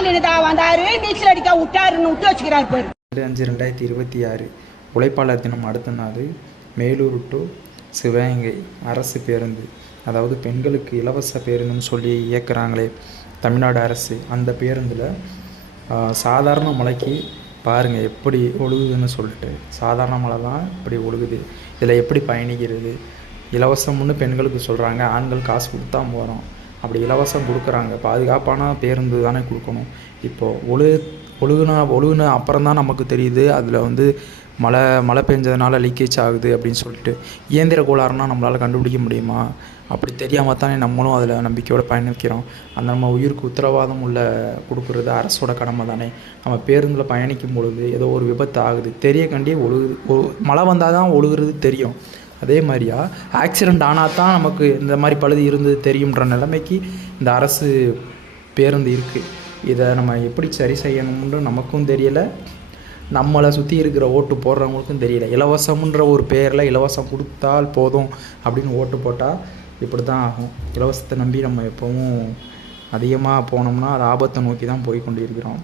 ஸ்டாலின் தான் வந்தாரு, நீச்சல் அடிக்க விட்டாருன்னு விட்டு வச்சுக்கிறாரு பேர். 5/5/2026 உழைப்பாளர் தினம் அடுத்த நாள் மேலூர் டு சிவகங்கை அரசு பேருந்து, அதாவது பெண்களுக்கு இலவச பேருந்துன்னு சொல்லி இயக்குறாங்களே தமிழ்நாடு அரசு, அந்த பேருந்தில் சாதாரண மழைக்கு பாருங்கள் எப்படி ஒழுகுதுன்னு சொல்லிட்டு. சாதாரண மழை தான் இப்படி ஒழுகுது. இதில் எப்படி பயணிக்கிறது? இலவசம்னு பெண்களுக்கு சொல்கிறாங்க, ஆண்கள் காசு கொடுத்தா போகிறோம். அப்படி இலவசம் கொடுக்குறாங்க, பாதுகாப்பான பேருந்து தானே கொடுக்கணும். இப்போது ஒழுகுன அப்புறம் தான் நமக்கு தெரியுது அதில் வந்து மழை பெஞ்சதுனால லீக்கேஜ் ஆகுது அப்படின்னு சொல்லிட்டு. இயந்திர கோளாறுனா நம்மளால் கண்டுபிடிக்க முடியுமா? அப்படி தெரியாமல் தானே நம்மளும் அதில் நம்பிக்கையோடு பயணிக்கிறோம். அந்த நம்ம உயிருக்கு உத்தரவாதம் கொடுக்குறது அரசோட கடமை தானே. நம்ம பேருந்தில் பயணிக்கும் பொழுது ஏதோ ஒரு விபத்து ஆகுது, தெரிய கண்டியே ஒழுகுது. மழை வந்தால் தான் ஒழுகுறது தெரியும். அதே மாதிரியா ஆக்சிடெண்ட் ஆனால் தான் நமக்கு இந்த மாதிரி பழுது இருந்தது தெரியுன்ற நிலைமைக்கு இந்த அரசு பேருந்து இருக்குது. இதை நம்ம எப்படி சரி செய்யணும்னு நமக்கும் தெரியலை, நம்மளை சுற்றி இருக்கிற ஓட்டு போடுறவங்களுக்கும் தெரியல. இலவசம்ன்ற ஒரு பேரில் இலவசம் கொடுத்தால் போதும் அப்படின்னு ஓட்டு போட்டால் இப்படி தான் ஆகும். இலவசத்தை நம்பி நம்ம எப்போவும் அதிகமாக போனோம்னா அது ஆபத்தை நோக்கி தான் போய் கொண்டு இருக்கிறோம்.